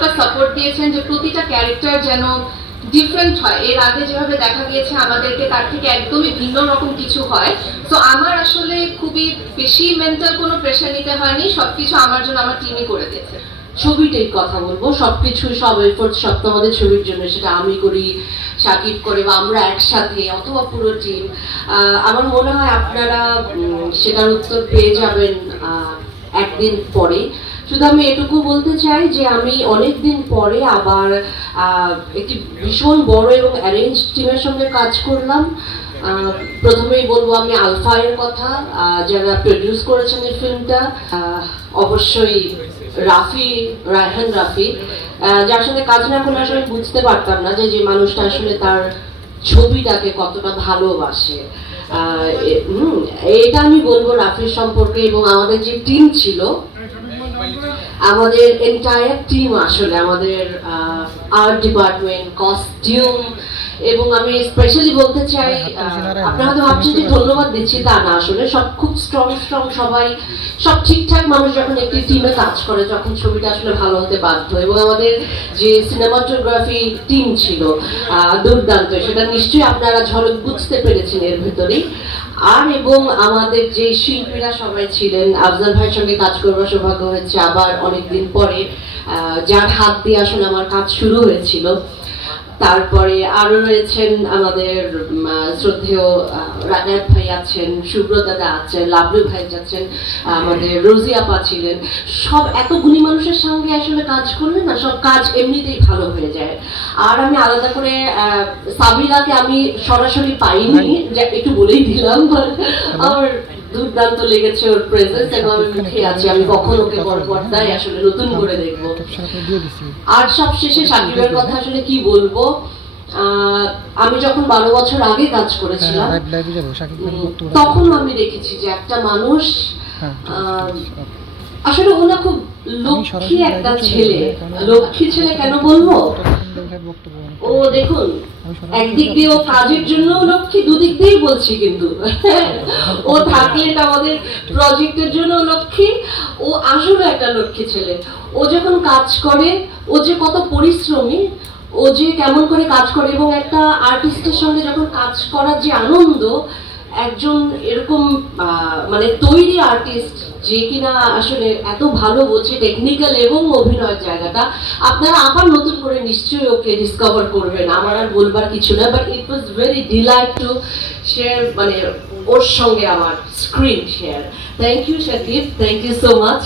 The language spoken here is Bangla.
এতটা সাপোর্ট দিয়েছেন যে প্রতিটা ক্যারেক্টার যেন ডিফারেন্ট হয়, এর আগে যেভাবে দেখা গিয়েছে আমাদেরকে তার থেকে একদমই ভিন্ন রকম কিছু হয়। তো আমার আসলে খুবই বেশি মেন্টাল কোনো প্রেশার নিতে হয়নি, সবকিছু আমার জন্য আমার টিমই করে দিয়েছে। ছবিটাই কথা বলবো, সবকিছু সব এফোর্ট সব তো আমাদের ছবির জন্য, সেটা আমি করি, সাকিব করে, বা আমরা একসাথে অথবা পুরো টিম। আমার মনে হয় আপনারা সেটার উত্তর পেয়ে যাবেন একদিন পরে। শুধু আমি এটুকু বলতে চাই যে আমি অনেক দিন পরে আবার একটি ভীষণ বড় এবং অ্যারেঞ্জ টিমের সঙ্গে কাজ করলাম। প্রথমেই বলবো আমি আলফা এর কথা, যারা প্রডিউস করেছেন এই ফিল্মটা, অবশ্যই রায়হান রাফি, যার সঙ্গে কাজ না করলে আসলে বুঝতে পারতাম না যে মানুষটা আসলে তার ছবিটাকে কতটা ভালোবাসে। এটা আমি বলবো রাফির সম্পর্কে। এবং আমাদের যে টিম ছিল, আমাদের এন্টায়ার টিম, আসলে আমাদের আর্ট ডিপার্টমেন্ট, কস্টিউম, এবং আমি স্পেশালি বলতে চাই, আপনারা হয়তো ভাবছেন যে ধন্যবাদ দিচ্ছি, তা না, আসলে সব খুব স্ট্রং সবাই, সব ঠিকঠাক মানুষ যখন একটি টিমে কাজ করে তখন ছবিটা আসলে ভালো হতে বাধ্য। এবং আমাদের যে সিনেমাটোগ্রাফি টিম ছিল দুর্দান্ত, সেটা নিশ্চয়ই আপনারা ঝলক বুঝতে পেরেছেন এর ভেতরেই। আর এবং আমাদের যে শিল্পীরা সবাই ছিলেন, আফজাল ভাইয়ের সঙ্গে কাজ করবার সৌভাগ্য হয়েছে আবার অনেকদিন পরে, যার হাত দিয়ে আসলে আমার কাজ শুরু হয়েছিল। তারপরে আরো রয়েছেন আমাদের শ্রদ্ধেয় রানায়ত ভাই আছেন, সুব্রত দাদা আছেন, লাবলু ভাই আছেন, আমাদের রোজি আপা ছিলেন। সব এত গুণী মানুষের সঙ্গে আসলে কাজ করলে না, সব কাজ এমনিতেই ভালো হয়ে যায়। আর আমি আলাদা করে সাবিরাকে আমি সরাসরি পাইনি, একটু বলেই দিলাম, আমার দুর্দান্ত লেগেছে ওর প্রেজেন্স, এবং আমি মুখে আছি, আমি কখন ওকে বড় পর্দায় আসলে নতুন করে দেখবো। আর সবশেষে সাকিবের কথা আসলে কি বলবো, আমি যখন 12 বছর আগে কাজ করেছিলাম তখন আমি দেখেছি যে একটা মানুষ, আসলে ওনা খুব লক্ষ্মী একটা ছেলে। লক্ষ্মী ছেলে কেন বলবো, ও দেখুন একদিক দিয়ে ও কাজের জন্য লক্ষ্মী, দুদিক দিয়েই বলছি কিন্তু ও থাকলে আমাদের প্রজেক্টের জন্য লক্ষ্মী, ও আসলে একটা লক্ষ্মী ছেলে। ও যখন কাজ করে, ও যে কত পরিশ্রমী, ও যে কেমন করে কাজ করে, এবং একটা আর্টিস্টের সঙ্গে যখন কাজ করার যে আনন্দ, একজন এরকম মানে তৈরি আর্টিস্ট যে কিনা আসলে এত ভালো বোঝে টেকনিক্যাল এবং অভিনয়ের জায়গাটা, আপনারা আবার নতুন করে নিশ্চয়ই ওকে ডিসকভার করবেন, আমার আর বলবার কিছু না। But it was very delight to share, মানে ওর সঙ্গে আমার screen share. Thank you Sakib, thank you so much.